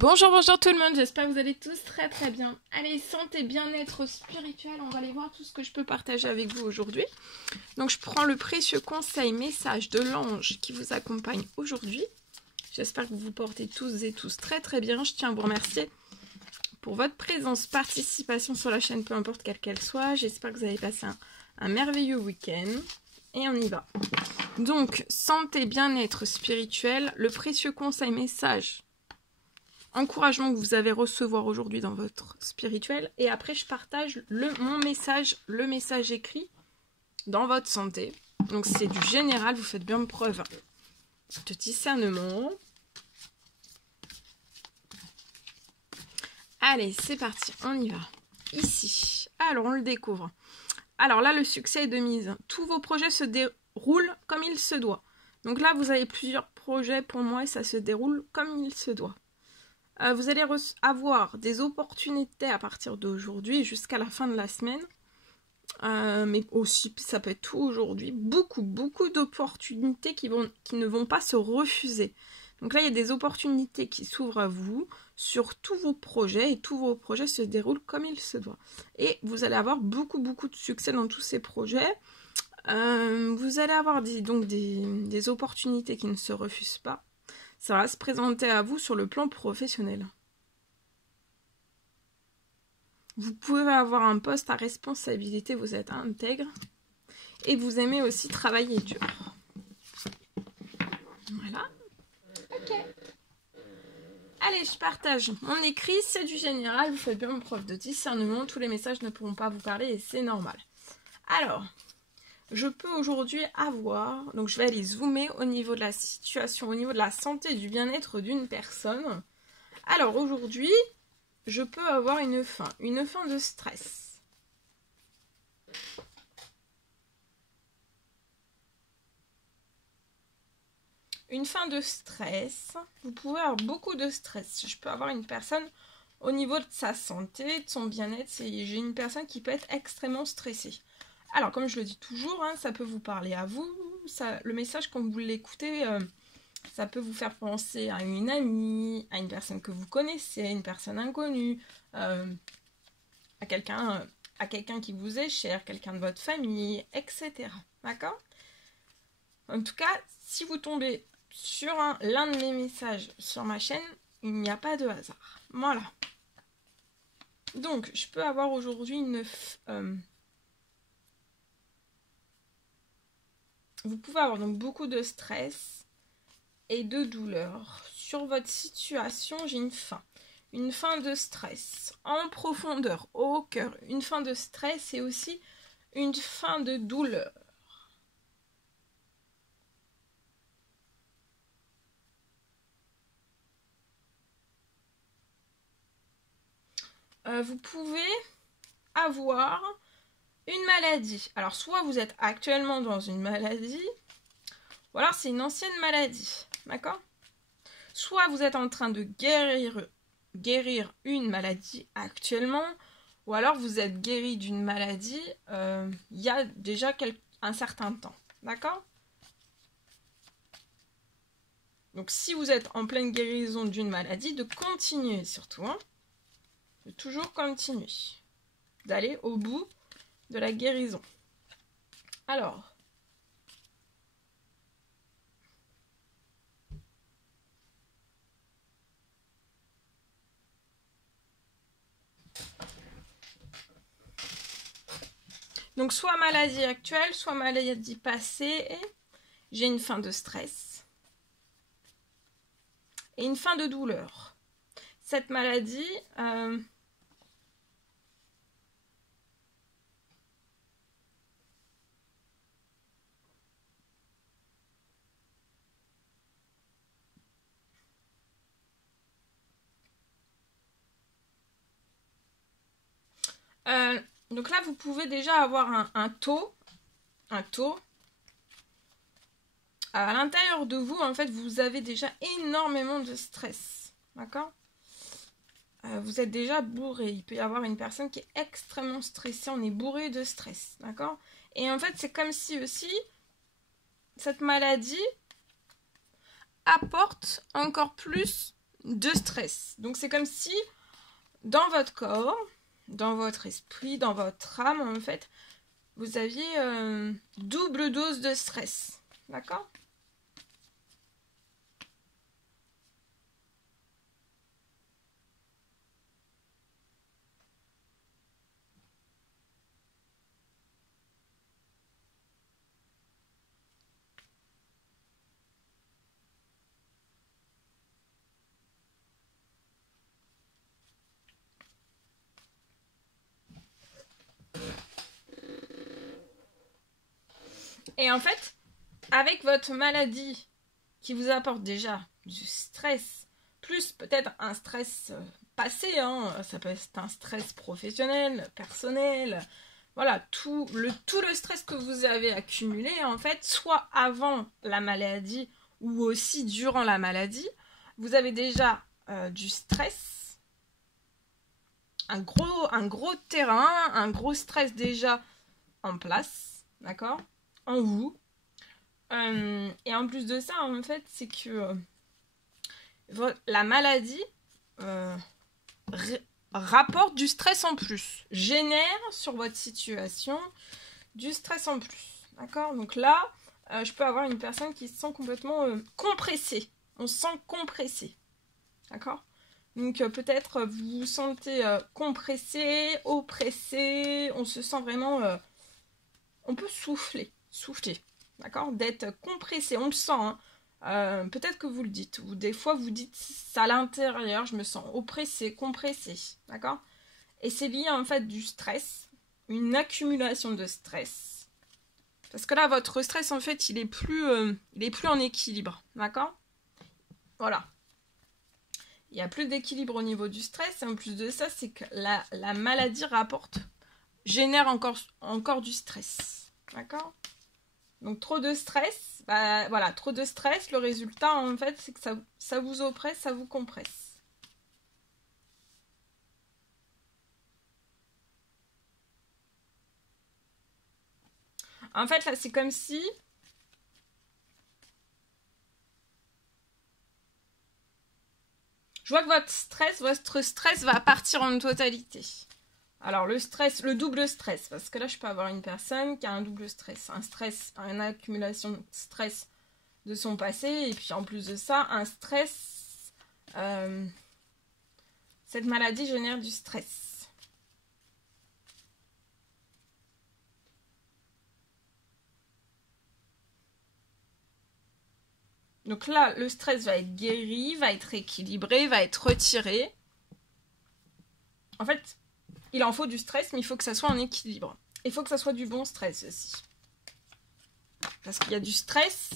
Bonjour, bonjour tout le monde, j'espère que vous allez tous très bien. Allez, santé, bien-être spirituel, on va aller voir tout ce que je peux partager avec vous aujourd'hui. Donc je prends le précieux conseil, message de l'ange qui vous accompagne aujourd'hui. J'espère que vous vous portez tous et tous très bien. Je tiens à vous remercier pour votre présence, participation sur la chaîne, peu importe quelle qu'elle soit. J'espère que vous avez passé un merveilleux week-end. Et on y va. Donc, santé, bien-être spirituel, le précieux conseil, message, encouragement que vous allez recevoir aujourd'hui dans votre spirituel. Et après, je partage mon message, le message écrit dans votre santé. Donc, c'est du général, vous faites bien preuve de discernement. Allez, c'est parti, on y va. Ici, alors on le découvre. Alors là, le succès est de mise. Tous vos projets se déroulent comme il se doit. Donc là, vous avez plusieurs projets pour moi et ça se déroule comme il se doit. Vous allez avoir des opportunités à partir d'aujourd'hui jusqu'à la fin de la semaine. Mais aussi, ça peut être tout aujourd'hui. Beaucoup d'opportunités qui ne vont pas se refuser. Donc là, il y a des opportunités qui s'ouvrent à vous sur tous vos projets et tous vos projets se déroulent comme il se doit. Et vous allez avoir beaucoup de succès dans tous ces projets. Vous allez avoir des opportunités qui ne se refusent pas. Ça va se présenter à vous sur le plan professionnel. Vous pouvez avoir un poste à responsabilité, vous êtes intègre et vous aimez aussi travailler dur. Voilà. Ok. Allez, je partage. Mon écrit, c'est du général. Vous faites bien preuve de discernement. Tous les messages ne pourront pas vous parler et c'est normal. Alors, je peux aujourd'hui avoir... Donc, je vais aller zoomer au niveau de la situation, au niveau de la santé et du bien-être d'une personne. Alors, aujourd'hui, je peux avoir une fin de stress. Une fin de stress, vous pouvez avoir beaucoup de stress. Je peux avoir une personne au niveau de sa santé, de son bien-être. J'ai une personne qui peut être extrêmement stressée. Alors, comme je le dis toujours, ça peut vous parler à vous. Le message, quand vous l'écoutez, ça peut vous faire penser à une amie, à une personne que vous connaissez, une personne inconnue, à quelqu'un qui vous est cher, quelqu'un de votre famille, etc. D'accord ? En tout cas, si vous tombez sur l'un de mes messages sur ma chaîne, il n'y a pas de hasard. Voilà. Donc, je peux avoir aujourd'hui vous pouvez avoir donc beaucoup de stress et de douleur. Sur votre situation, j'ai une fin. Une fin de stress en profondeur, au cœur. Une fin de stress et aussi une fin de douleur. Vous pouvez avoir une maladie. Alors, soit vous êtes actuellement dans une maladie, ou alors c'est une ancienne maladie. D'accord ? Soit vous êtes en train de guérir une maladie actuellement, ou alors vous êtes guéri d'une maladie il y a déjà un certain temps. D'accord ? Donc, si vous êtes en pleine guérison d'une maladie, de continuer surtout. De toujours continuer. D'aller au bout de la guérison. Alors, donc soit maladie actuelle, soit maladie passée, j'ai une fin de stress et une fin de douleur. Cette maladie, donc là, vous pouvez déjà avoir un taux. À l'intérieur de vous, en fait, vous avez déjà énormément de stress. D'accord ? Vous êtes déjà bourré. Il peut y avoir une personne qui est extrêmement stressée. On est bourré de stress. D'accord ? Et en fait, c'est comme si aussi, cette maladie apporte encore plus de stress. Donc c'est comme si dans votre corps, dans votre esprit, dans votre âme, en fait, vous aviez double dose de stress. D'accord ? Et en fait, avec votre maladie qui vous apporte déjà du stress, plus peut-être un stress passé, hein, ça peut être un stress professionnel, personnel, voilà, tout le stress que vous avez accumulé, en fait, soit avant la maladie ou aussi durant la maladie, vous avez déjà du stress, un gros terrain, un gros stress déjà en place, d'accord, en vous. Et en plus de ça, en fait, c'est que la maladie rapporte du stress en plus, génère sur votre situation du stress en plus, d'accord? Donc là, je peux avoir une personne qui se sent complètement compressée, on se sent compressé, d'accord? Donc peut-être vous vous sentez compressé, oppressé, on se sent vraiment, on peut souffler, d'accord? D'être compressé, on le sent, hein. Peut-être que vous le dites, ou des fois vous dites ça à l'intérieur, je me sens oppressé, compressé, d'accord? Et c'est lié en fait du stress, une accumulation de stress. Parce que là, votre stress en fait, il est plus en équilibre, d'accord? Voilà. Il n'y a plus d'équilibre au niveau du stress, et en plus de ça, c'est que la maladie génère encore du stress, d'accord? Donc trop de stress, bah voilà, trop de stress, le résultat en fait c'est que ça vous oppresse, ça vous compresse. En fait là c'est comme si je vois que votre stress va partir en totalité. Alors le stress, le double stress, parce que là je peux avoir une personne qui a un double stress, une accumulation de stress de son passé, et puis en plus de ça, un stress, cette maladie génère du stress. Donc là, le stress va être guéri, va être équilibré, va être retiré. En fait, il en faut du stress, mais il faut que ça soit en équilibre. Il faut que ça soit du bon stress aussi. Parce qu'il y a du stress,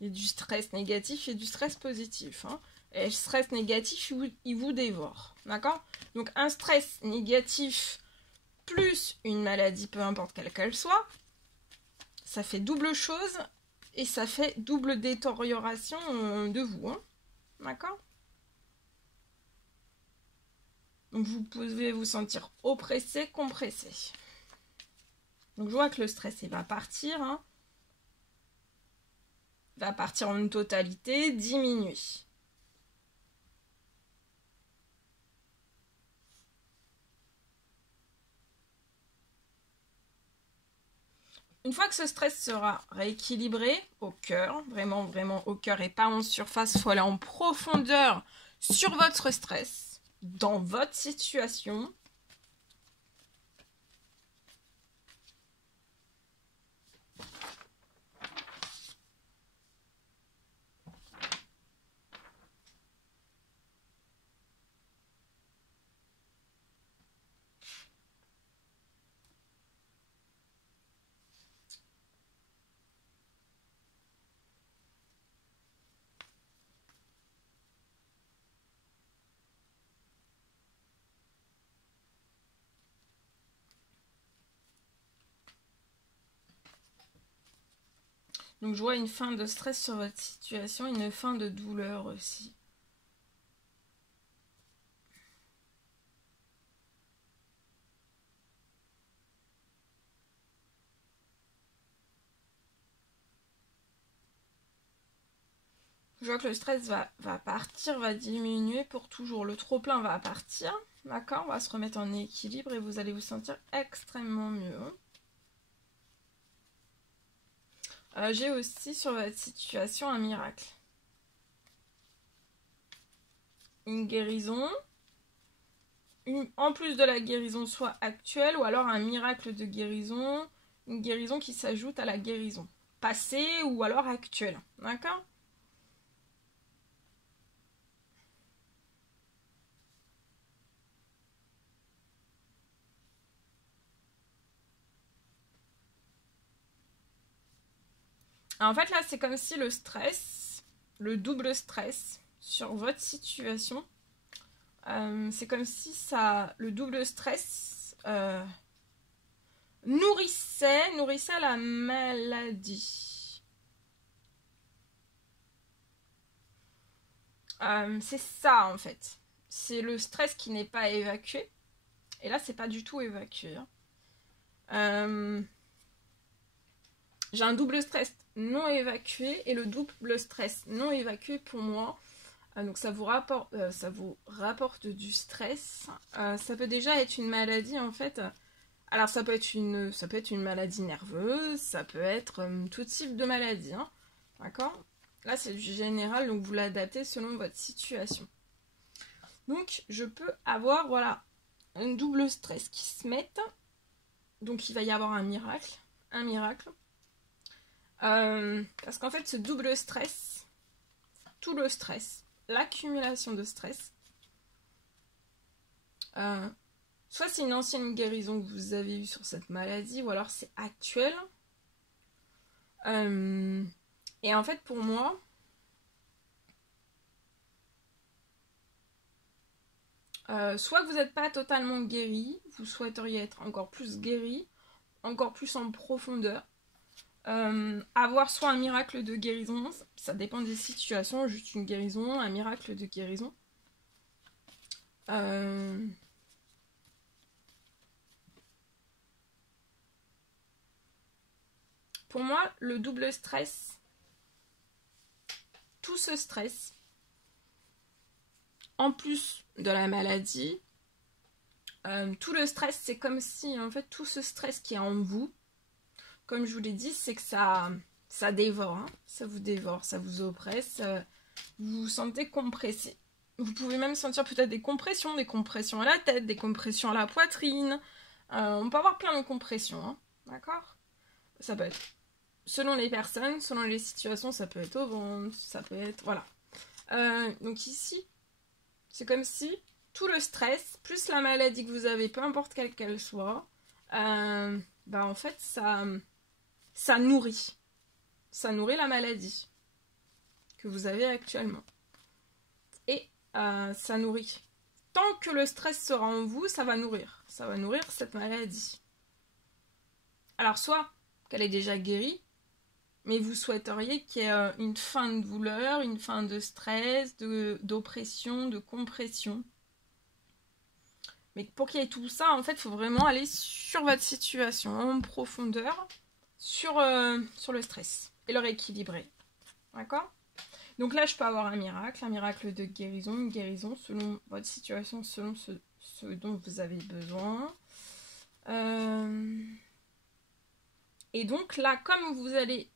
il y a du stress négatif et du stress positif. Hein. Et le stress négatif, il vous dévore. D'accord? Donc un stress négatif plus une maladie, peu importe quelle qu'elle soit, ça fait double chose et ça fait double détérioration de vous. Hein. D'accord? Donc vous pouvez vous sentir oppressé, compressé. Donc je vois que le stress il va partir. Hein. Va partir en totalité, diminuer. Une fois que ce stress sera rééquilibré au cœur, vraiment, vraiment au cœur et pas en surface, il faut aller en profondeur sur votre stress, dans votre situation. Donc je vois une fin de stress sur votre situation, une fin de douleur aussi. Je vois que le stress va partir, va diminuer pour toujours. Le trop-plein va partir. D'accord? On va se remettre en équilibre et vous allez vous sentir extrêmement mieux. J'ai aussi sur votre situation un miracle. Une guérison. En plus de la guérison soit actuelle ou alors un miracle de guérison. Une guérison qui s'ajoute à la guérison passée ou alors actuelle. D'accord? En fait, là, c'est comme si le stress, le double stress sur votre situation, c'est comme si le double stress nourrissait la maladie. C'est ça, en fait. C'est le stress qui n'est pas évacué. Et là, c'est pas du tout évacué. J'ai un double stress non évacué et le double stress non évacué pour moi. Donc ça vous rapporte du stress. Ça peut déjà être une maladie en fait. Alors ça peut être une maladie nerveuse, ça peut être tout type de maladie. Hein. D'accord? Là c'est du général, donc vous l'adaptez selon votre situation. Donc je peux avoir voilà un double stress qui se mette. Donc il va y avoir un miracle. Parce qu'en fait ce double stress, tout le stress, l'accumulation de stress, soit c'est une ancienne guérison que vous avez eue sur cette maladie, ou alors c'est actuel. Et en fait pour moi, soit vous n'êtes pas totalement guéri, vous souhaiteriez être encore plus guéri, encore plus en profondeur. Avoir soit un miracle de guérison, ça dépend des situations, juste une guérison, un miracle de guérison. Pour moi, le double stress, tout ce stress, en plus de la maladie, tout le stress, c'est comme si, en fait, tout ce stress qui est en vous, comme je vous l'ai dit, c'est que ça dévore, hein. Ça vous dévore, ça vous oppresse, vous vous sentez compressé. Vous pouvez même sentir peut-être des compressions à la tête, des compressions à la poitrine. On peut avoir plein de compressions, hein. D'accord? Ça peut être selon les personnes, selon les situations, ça peut être au ventre, ça peut être... Voilà. Donc ici, c'est comme si tout le stress, plus la maladie que vous avez, peu importe quelle qu'elle soit, en fait, ça nourrit. Ça nourrit la maladie que vous avez actuellement. Et ça nourrit. Tant que le stress sera en vous, ça va nourrir. Ça va nourrir cette maladie. Alors, soit qu'elle est déjà guérie, mais vous souhaiteriez qu'il y ait une fin de douleur, une fin de stress, d'oppression, de compression. Mais pour qu'il y ait tout ça, en fait, il faut vraiment aller sur votre situation, en profondeur, sur le stress, et le rééquilibrer. D'accord? Donc là, je peux avoir un miracle de guérison, une guérison selon votre situation, selon ce dont vous avez besoin. Et donc là, comme vous allez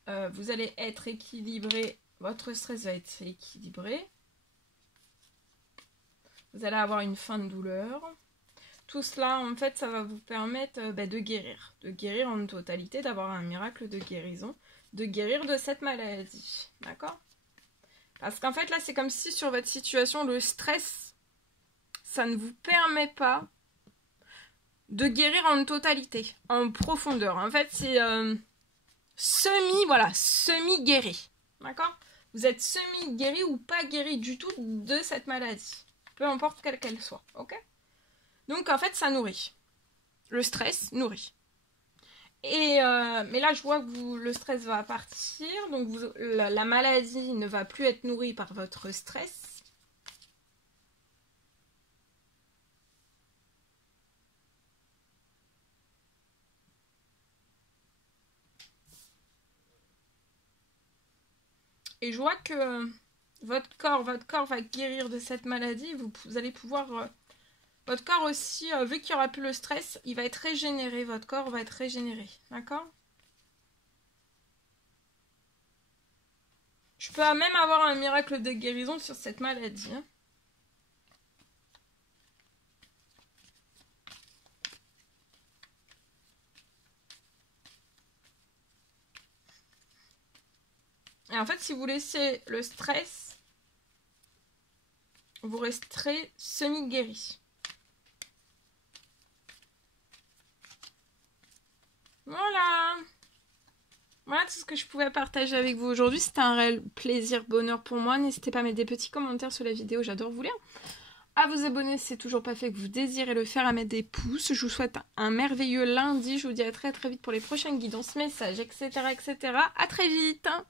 être équilibré, votre stress va être équilibré. Vous allez avoir une fin de douleur. Tout cela, en fait, ça va vous permettre de guérir. De guérir en totalité, d'avoir un miracle de guérison. De guérir de cette maladie. D'accord? Parce qu'en fait, là, c'est comme si sur votre situation, le stress, ça ne vous permet pas de guérir en totalité, en profondeur. En fait, c'est semi-guéri. D'accord? Vous êtes semi-guéri ou pas guéri du tout de cette maladie. Peu importe quelle qu'elle soit. Ok? Donc, en fait, ça nourrit. Le stress nourrit. Et mais là, je vois que le stress va partir. Donc, la maladie ne va plus être nourrie par votre stress. Et je vois que votre corps va guérir de cette maladie. Vous allez pouvoir... votre corps aussi, vu qu'il n'y aura plus le stress, il va être régénéré. Votre corps va être régénéré. D'accord? Je peux même avoir un miracle de guérison sur cette maladie. Hein. Et en fait, si vous laissez le stress, vous resterez semi-guéri. Voilà. Voilà tout ce que je pouvais partager avec vous aujourd'hui. C'était un réel plaisir, bonheur pour moi. N'hésitez pas à mettre des petits commentaires sur la vidéo, j'adore vous lire. À vous abonner si c'est toujours pas fait, que vous désirez le faire, à mettre des pouces. Je vous souhaite un merveilleux lundi. Je vous dis à très vite pour les prochaines guidances, messages, etc. etc. À très vite.